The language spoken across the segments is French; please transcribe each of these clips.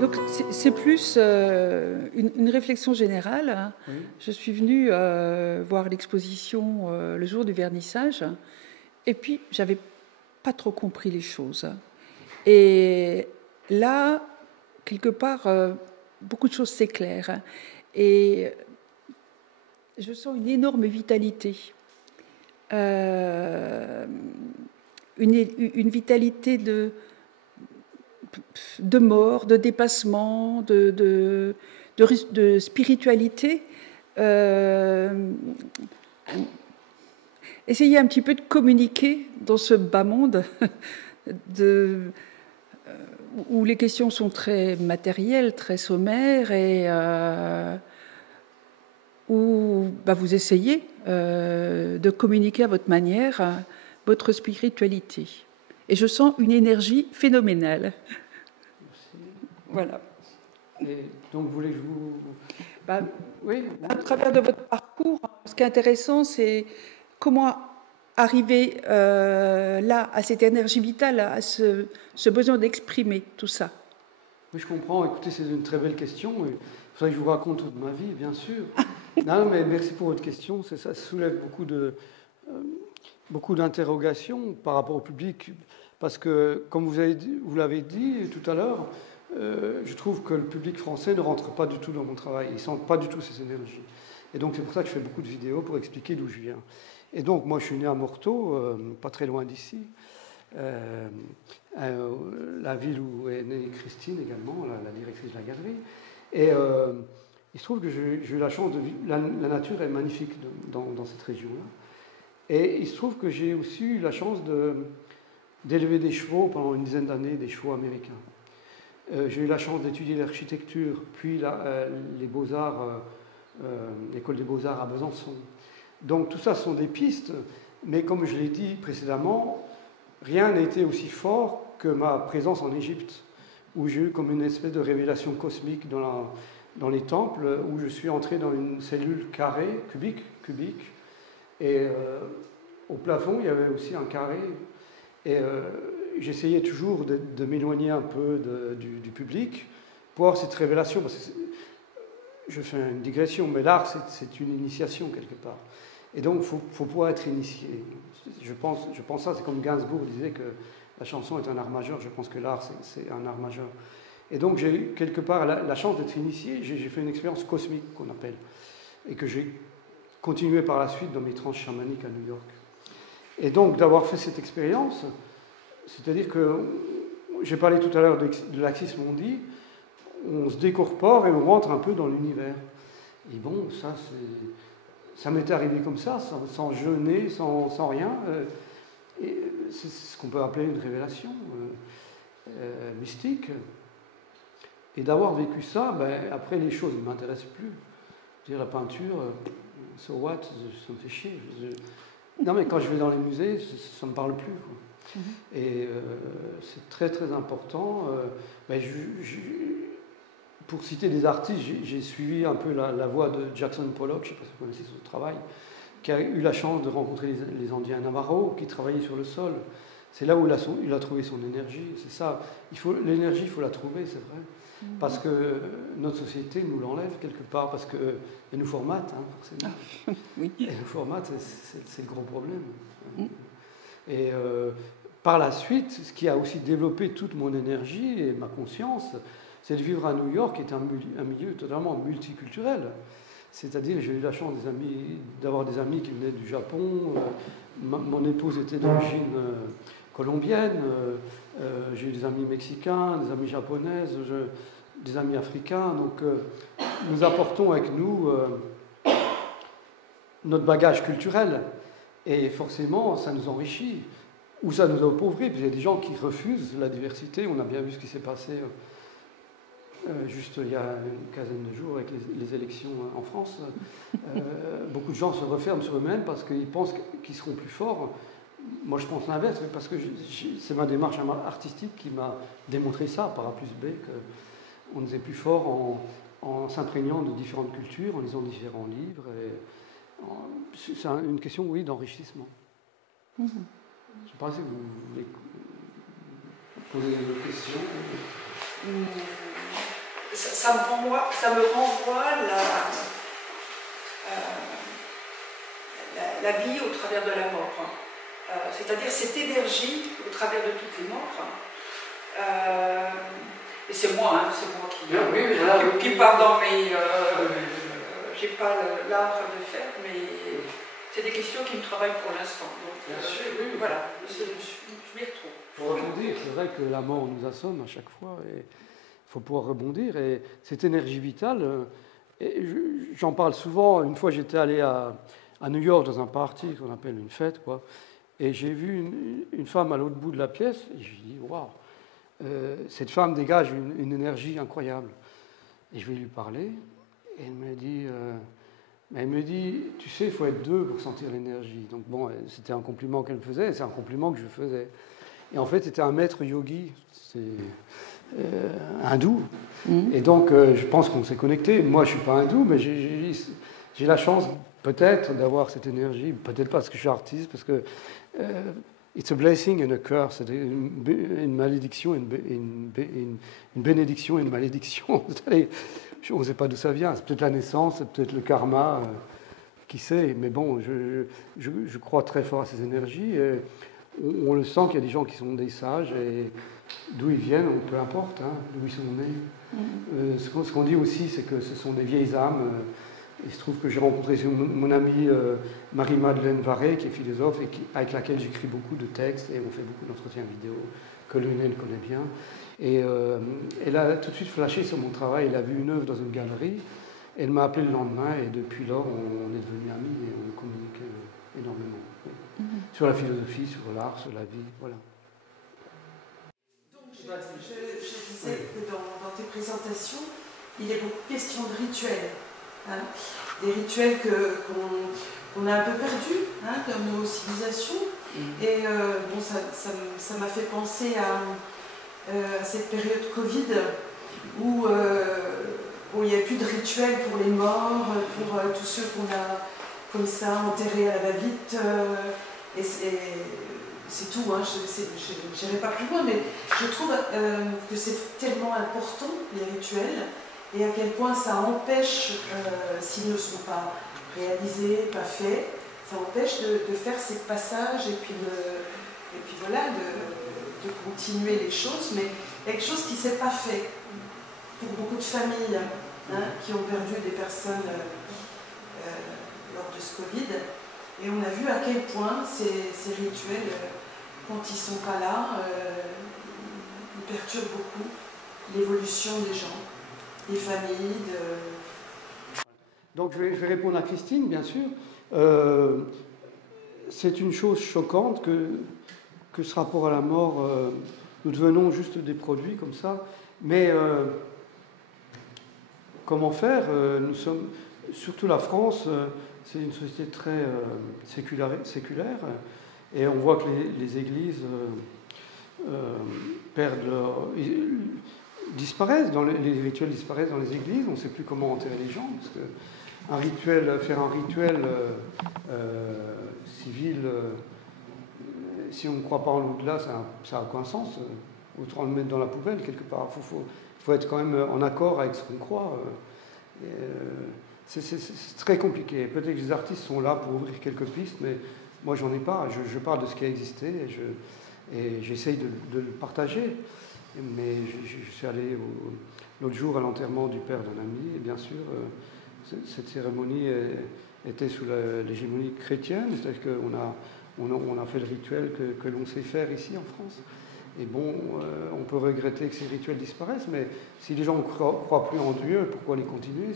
Donc c'est plus une réflexion générale, hein. Oui. Je suis venue voir l'exposition le jour du vernissage, et puis j'avais pas trop compris les choses. Et là, quelque part, beaucoup de choses s'éclairent. Et je sens une énorme vitalité. Une vitalité de mort, de dépassement, de spiritualité. Essayez un petit peu de communiquer dans ce bas monde où les questions sont très matérielles, très sommaires, et où vous essayez de communiquer à votre manière votre spiritualité. Et je sens une énergie phénoménale. Merci. Voilà. Et donc, vous voulez que je vous... Oui. À travers de votre parcours, ce qui est intéressant, c'est comment arriver là, à cette énergie vitale, à ce besoin d'exprimer tout ça. Oui, je comprends. Écoutez, c'est une très belle question. Il faudrait que je vous raconte toute ma vie, bien sûr. Non, mais merci pour votre question. Ça soulève beaucoup d'interrogations par rapport au public. Parce que, comme vous l'avez dit tout à l'heure, je trouve que le public français ne rentre pas du tout dans mon travail. Ils ne sentent pas du tout ces énergies. Et donc, c'est pour ça que je fais beaucoup de vidéos pour expliquer d'où je viens. Et donc, moi, je suis né à Morteau, pas très loin d'ici. La ville où est née Christine également, la directrice de la galerie. Et il se trouve que j'ai eu la chance de vivre. La nature est magnifique dans cette région-là. Et il se trouve que j'ai aussi eu la chance d'élever des chevaux pendant une dizaine d'années, des chevaux américains. J'ai eu la chance d'étudier l'architecture, puis les beaux-arts, l'école des beaux-arts à Besançon. Donc tout ça sont des pistes, mais comme je l'ai dit précédemment, rien n'a été aussi fort que ma présence en Égypte, où j'ai eu comme une espèce de révélation cosmique dans les temples, où je suis entré dans une cellule carrée, cubique, et au plafond, il y avait aussi un carré. Et j'essayais toujours de m'éloigner un peu du public pour avoir cette révélation. Parce que je fais une digression, mais l'art, c'est une initiation quelque part. Et donc, il faut pouvoir être initié. Je pense ça, c'est comme Gainsbourg disait que la chanson est un art majeur. Je pense que l'art, c'est un art majeur. Et donc, j'ai eu quelque part la chance d'être initié. J'ai fait une expérience cosmique, qu'on appelle, et que j'ai continué par la suite dans mes trans chamaniques à New York. Et donc, d'avoir fait cette expérience, c'est-à-dire que, j'ai parlé tout à l'heure de l'Axis Mundi, on se décorpore et on rentre un peu dans l'univers. Et bon, ça m'est arrivé comme ça, sans jeûner, sans rien. Et c'est ce qu'on peut appeler une révélation mystique. Et d'avoir vécu ça, après les choses ne m'intéressent plus. Je veux dire, la peinture, so what, ça me fait chier. Non, mais quand je vais dans les musées, ça ne me parle plus, quoi. Et c'est très très important. Pour citer des artistes, j'ai suivi un peu la voie de Jackson Pollock, je ne sais pas si vous connaissez son travail, qui a eu la chance de rencontrer les Indiens Navajo, qui travaillaient sur le sol. C'est là où il a trouvé son énergie. C'est ça. L'énergie, il faut la trouver, c'est vrai. Parce que notre société nous l'enlève quelque part, parce qu'elle nous formate, hein, forcément. Oui. Elle nous formate, c'est le gros problème. Et par la suite, ce qui a aussi développé toute mon énergie et ma conscience, c'est de vivre à New York, qui est un milieu totalement multiculturel. C'est-à-dire, j'ai eu la chance d'avoir des amis qui venaient du Japon. Mon épouse était d'origine colombienne. J'ai eu des amis mexicains, des amis japonaises, des amis africains. Donc, nous apportons avec nous notre bagage culturel. Et forcément, ça nous enrichit. Ou ça nous a appauvris. Il y a des gens qui refusent la diversité. On a bien vu ce qui s'est passé juste il y a une quinzaine de jours avec les élections en France. Beaucoup de gens se referment sur eux-mêmes parce qu'ils pensent qu'ils seront plus forts. Moi, je pense l'inverse, parce que c'est ma démarche artistique qui m'a démontré ça, par A plus B, qu'on est plus fort en s'imprégnant de différentes cultures, en lisant différents livres. C'est une question, oui, d'enrichissement. Je ne sais pas si vous voulez poser des questions. ça me renvoie la vie au travers de la mort. C'est-à-dire cette énergie au travers de toutes les morts. Et c'est moi qui part dans mes... j'ai pas l'art de faire, mais c'est des questions qui me travaillent pour l'instant. Voilà, je m'y retrouve. Il faut rebondir, c'est vrai que la mort nous assomme à chaque fois, et il faut pouvoir rebondir. Et cette énergie vitale, j'en parle souvent. Une fois, j'étais allé à New York dans un party qu'on appelle une fête, quoi, et j'ai vu une femme à l'autre bout de la pièce, et je me dis, waouh, cette femme dégage une énergie incroyable. Et je vais lui parler, et elle me dit, tu sais, il faut être deux pour sentir l'énergie. Donc bon, c'était un compliment qu'elle me faisait, et c'est un compliment que je faisais. Et en fait, c'était un maître yogi, c'est hindou. Et donc, je pense qu'on s'est connecté. Moi, je ne suis pas hindou, mais j'ai la chance peut-être d'avoir cette énergie, peut-être parce que je suis artiste, parce que it's a blessing and a curse, c'est une malédiction, une bénédiction et une malédiction. On ne sait pas d'où ça vient, c'est peut-être la naissance, c'est peut-être le karma, qui sait, mais bon, je crois très fort à ces énergies. Et on le sent qu'il y a des gens qui sont des sages, et d'où ils viennent, peu importe, hein, d'où ils sont nés. Ce qu'on dit aussi, c'est que ce sont des vieilles âmes. Il se trouve que j'ai rencontré mon amie Marie-Madeleine Varé, qui est philosophe, et avec laquelle j'écris beaucoup de textes, et on fait beaucoup d'entretiens vidéo, que Lionel connaît bien. Et elle a tout de suite flashé sur mon travail, elle a vu une œuvre dans une galerie, elle m'a appelé le lendemain, et depuis lors, on est devenus amis, et on communique énormément. Oui. Sur la philosophie, sur l'art, sur la vie, voilà. Donc, je disais que dans tes présentations, il est beaucoup question de rituels. Hein, des rituels qu'on a un peu perdus, hein, dans nos civilisations. Et bon, ça m'a fait penser à cette période Covid où il n'y a plus de rituels pour les morts, pour tous ceux qu'on a comme ça enterrés à la va-vite. Et c'est tout, hein, je n'irai pas plus loin, mais je trouve que c'est tellement important, les rituels, et à quel point ça empêche, s'ils ne sont pas réalisés, pas faits, ça empêche de faire ces passages et puis voilà, de continuer les choses, mais quelque chose qui ne s'est pas fait pour beaucoup de familles, hein, qui ont perdu des personnes lors de ce Covid. Et on a vu à quel point ces rituels, quand ils ne sont pas là, ils perturbent beaucoup l'évolution des gens, des familles. Donc je vais répondre à Christine, bien sûr. C'est une chose choquante que ce rapport à la mort, nous devenons juste des produits comme ça. Mais comment faire? Nous sommes, surtout la France, c'est une société très séculaire, et on voit que les églises disparaissent, les rituels disparaissent dans les églises, on ne sait plus comment enterrer les gens, parce que faire un rituel civil, si on ne croit pas en l'au-delà, ça n'a aucun sens. Autant le mettre dans la poubelle quelque part. Il faut être quand même en accord avec ce qu'on croit. C'est très compliqué. Peut-être que les artistes sont là pour ouvrir quelques pistes, mais moi j'en ai pas. Je parle de ce qui a existé et j'essaye de le partager. Mais je suis allé l'autre jour à l'enterrement du père d'un ami, et bien sûr, cette cérémonie était sous l'hégémonie chrétienne, c'est-à-dire qu'on a fait le rituel que l'on sait faire ici en France. Et bon, on peut regretter que ces rituels disparaissent, mais si les gens ne croient plus en Dieu, pourquoi les continuer?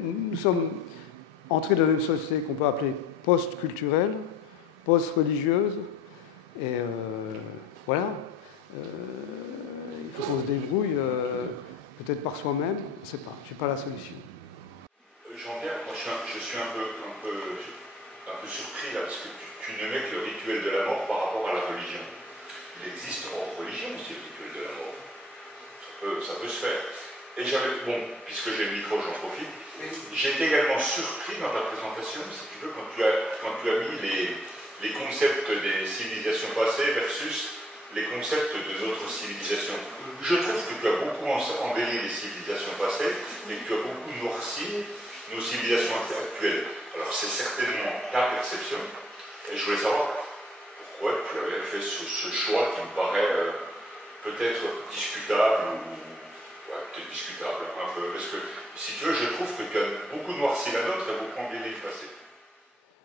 Nous sommes entrés dans une société qu'on peut appeler post-culturelle, post-religieuse, et voilà. Il faut qu'on se débrouille, peut-être par soi-même, je ne sais pas, je n'ai pas la solution. Jean-Pierre, moi je suis un peu surpris là, parce que tu nommais que le rituel de la mort par rapport à la religion. Il existe hors religion aussi le rituel de la mort. Ça peut se faire. Et puisque j'ai le micro, j'en profite. J'ai été également surpris dans ta présentation, si tu veux, quand tu as mis les concepts des civilisations passées versus les concepts des autres civilisations. Je trouve que tu as beaucoup embelli les civilisations civilisation actuelle. Alors c'est certainement ta perception, et je voulais savoir pourquoi tu avais fait ce choix qui me paraît peut-être discutable, ou ouais, peut-être discutable un peu, parce que si tu veux, je trouve que tu as beaucoup noirci la nôtre et beaucoup embelli le passé.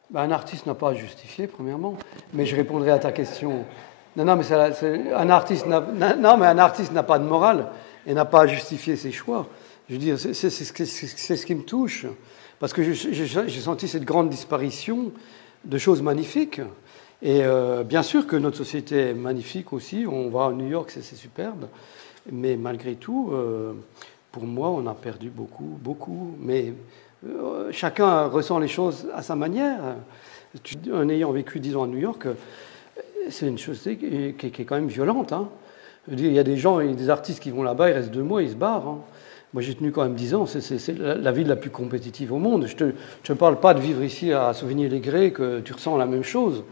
Ben, un artiste n'a pas à justifier, premièrement, mais je répondrai à ta question. Non, mais un artiste n'a pas de morale et n'a pas à justifier ses choix. Je veux dire, c'est ce qui me touche, parce que j'ai senti cette grande disparition de choses magnifiques. Et bien sûr que notre société est magnifique aussi. On va à New York, c'est superbe. Mais malgré tout, pour moi, on a perdu beaucoup. Mais chacun ressent les choses à sa manière. En ayant vécu 10 ans à New York, c'est une chose qui est quand même violente. Hein. Je veux dire, il y a des gens, des artistes qui vont là-bas, ils restent 2 mois, ils se barrent. Hein. Moi, j'ai tenu quand même 10 ans. C'est la ville la plus compétitive au monde. Je ne parle pas de vivre ici à Sauvigny-les-Grès, que tu ressens la même chose.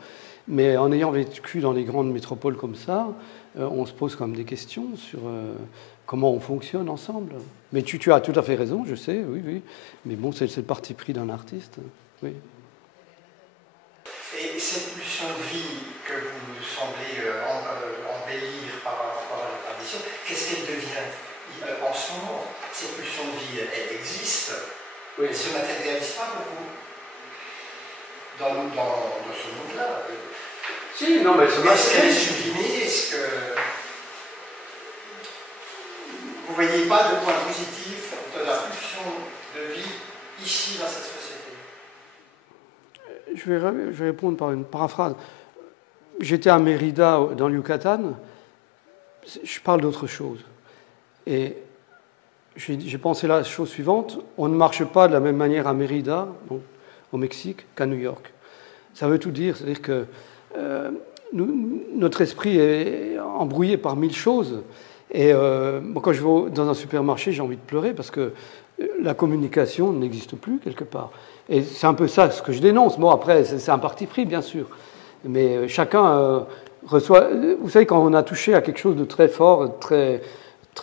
Mais en ayant vécu dans les grandes métropoles comme ça, on se pose quand même des questions sur comment on fonctionne ensemble. Mais tu as tout à fait raison, je sais, oui. Mais bon, c'est le parti pris d'un artiste. Oui. Et cette pulsion de vie que vous semblez embellir par rapport à la tradition, qu'est-ce qu'elle devient en ce moment? Cette pulsion de vie, elle existe, oui. Elle ne se matérialise pas beaucoup dans ce monde-là. Si, non, mais est-ce qu'elle est sublimée? Est-ce que vous ne voyez pas de point positif de la pulsion de vie ici dans cette société? Je vais répondre par une paraphrase. J'étais à Mérida, dans le Yucatan. Je parle d'autre chose. Et j'ai pensé la chose suivante. On ne marche pas de la même manière à Mérida, donc au Mexique, qu'à New York. Ça veut tout dire. C'est-à-dire que notre esprit est embrouillé par 1000 choses. Et quand je vais dans un supermarché, j'ai envie de pleurer parce que la communication n'existe plus quelque part. Et c'est un peu ça ce que je dénonce. Bon, après, c'est un parti pris, bien sûr. Mais chacun reçoit... Vous savez, quand on a touché à quelque chose de très fort, très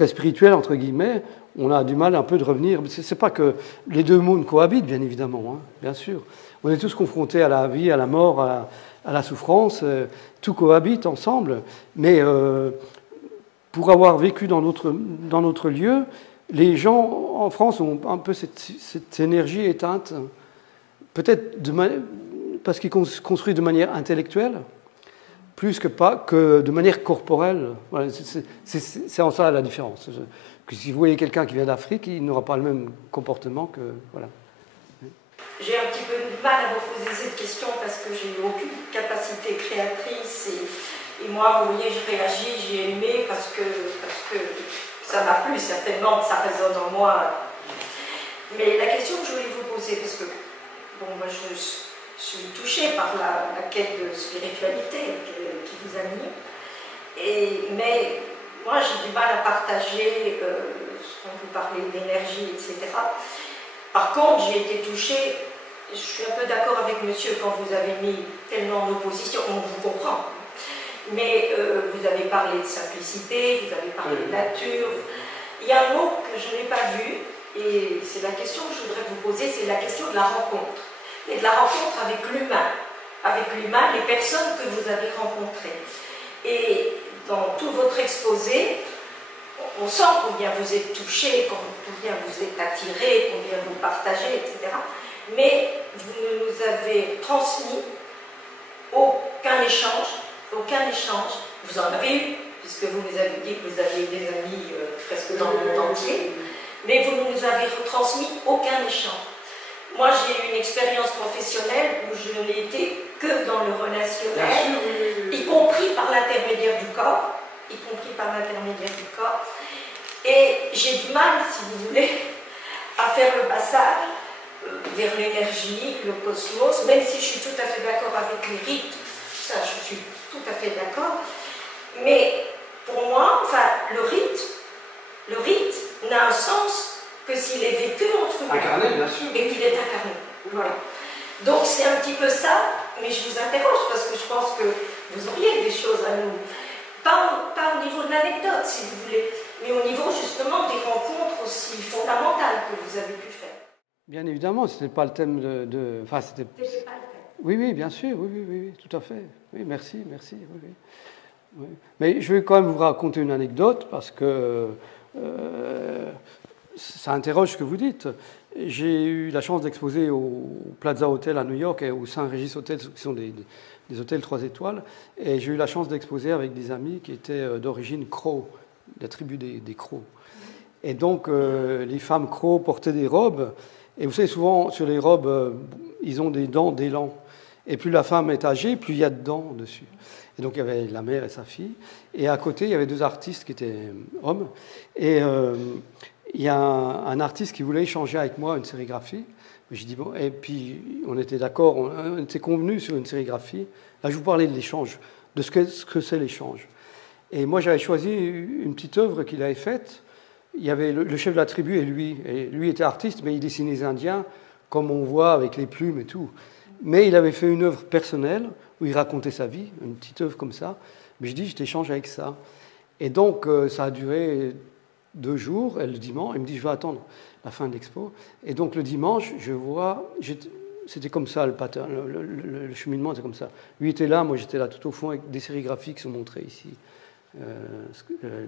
spirituel, entre guillemets, on a du mal un peu de revenir. C'est pas que les deux mondes cohabitent, bien évidemment, hein, bien sûr. On est tous confrontés à la vie, à la mort, à la souffrance. Tout cohabite ensemble. Mais pour avoir vécu dans notre lieu, les gens en France ont un peu cette énergie éteinte. Peut-être parce qu'ils construisent de manière intellectuelle, plus que de manière corporelle. Voilà, c'est en ça la différence. Que si vous voyez quelqu'un qui vient d'Afrique, il n'aura pas le même comportement que... Voilà. J'ai un petit peu de mal à vous poser cette question parce que j'ai aucune capacité créatrice et moi, vous voyez, je réagis, j'ai aimé parce que ça m'a plu, certainement, ça résonne en moi. Mais la question que je voulais vous poser, parce que bon, moi je suis touchée par la quête de spiritualité qui vous anime, mais moi j'ai du mal à partager quand vous parlez d'énergie, etc. Par contre, j'ai été touchée, je suis un peu d'accord avec monsieur quand vous avez mis tellement d'opposition, on vous comprend. Mais vous avez parlé de simplicité, vous avez parlé de nature. Il y a un mot que je n'ai pas vu, et c'est la question que je voudrais vous poser, c'est la question de la rencontre. Et de la rencontre avec l'humain, les personnes que vous avez rencontrées. Et dans tout votre exposé, on sent combien vous êtes touché, combien vous êtes attiré, combien vous partagez, etc. Mais vous ne nous avez transmis aucun échange. Vous en avez eu, puisque vous nous avez dit que vous aviez des amis presque dans le monde entier, mais vous ne nous avez retransmis aucun échange. Moi, j'ai eu une expérience professionnelle où je n'ai été que dans le relationnel, y compris par l'intermédiaire du corps, et j'ai du mal, si vous voulez, à faire le passage vers l'énergie, le cosmos, même si je suis tout à fait d'accord avec les rites. Ça, je suis tout à fait d'accord. Mais pour moi, le rite n'a un sens que s'il est vécu entre nous. Incarné, bien sûr. Et qu'il est incarné. Voilà. Donc c'est un petit peu ça, mais je vous interroge parce que je pense que vous auriez des choses à nous. Pas au niveau de l'anecdote, si vous voulez, mais au niveau justement des rencontres aussi fondamentales que vous avez pu faire. Bien évidemment, ce n'était pas le thème de... Enfin, c'était... C'était pas le thème. Oui, oui, bien sûr, oui, tout à fait. Oui, merci, oui. Mais je vais quand même vous raconter une anecdote parce que ça interroge ce que vous dites. J'ai eu la chance d'exposer au Plaza Hotel à New York et au St. Regis Hotel, qui sont des hôtels 3 étoiles. Et j'ai eu la chance d'exposer avec des amis qui étaient d'origine Crow, la tribu des Crows. Et donc, les femmes Crow portaient des robes. Et vous savez, souvent, sur les robes, ils ont des dents d'élan. Et plus la femme est âgée, plus il y a de dents dessus. Et donc, il y avait la mère et sa fille. Et à côté, il y avait 2 artistes qui étaient hommes. Et il y a un artiste qui voulait échanger avec moi une sérigraphie. J'ai dit, bon, et puis on était d'accord, on était convenus sur une sérigraphie. Là, je vous parlais de l'échange, de ce que c'est l'échange. Et moi, j'avais choisi une petite œuvre qu'il avait faite. Il y avait le chef de la tribu et lui. Et lui était artiste, mais il dessinait les Indiens, comme on voit avec les plumes et tout. Mais il avait fait une œuvre personnelle où il racontait sa vie, une petite œuvre comme ça. Mais je dis, je t'échange avec ça. Et donc, ça a duré 2 jours. Et le dimanche, il me dit, je vais attendre la fin de l'expo. Et donc, le dimanche, je vois... C'était comme ça, le pattern, le cheminement était comme ça. Lui était là, moi j'étais là tout au fond avec des sérigraphies qui sont montrées ici.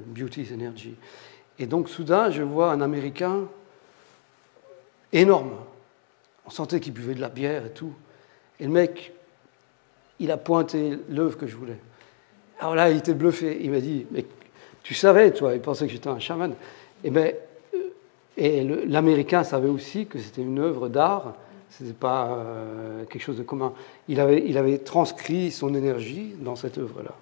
Beauty's Energy. Et donc, soudain, je vois un Américain énorme. On sentait qu'il buvait de la bière et tout. Et le mec, il a pointé l'œuvre que je voulais. Alors là, il était bluffé. Il m'a dit, mais tu savais, toi, il pensait que j'étais un chaman. Et l'Américain savait aussi que c'était une œuvre d'art, ce n'était pas quelque chose de commun. Il avait transcrit son énergie dans cette œuvre-là.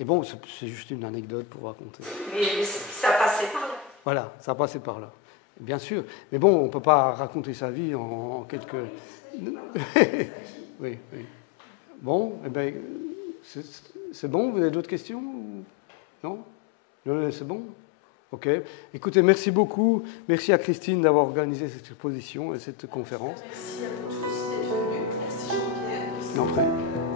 Et bon, c'est juste une anecdote pour vous raconter. Mais ça passait par là. Voilà, ça passait par là. Bien sûr. Mais bon, on ne peut pas raconter sa vie en quelques... Oui. Bon, eh bien, c'est bon. Vous avez d'autres questions? Non? C'est bon? Ok. Écoutez, merci beaucoup. Merci à Christine d'avoir organisé cette exposition et cette conférence. Merci à vous tous d'être venus. Merci Jean-Pierre. Merci.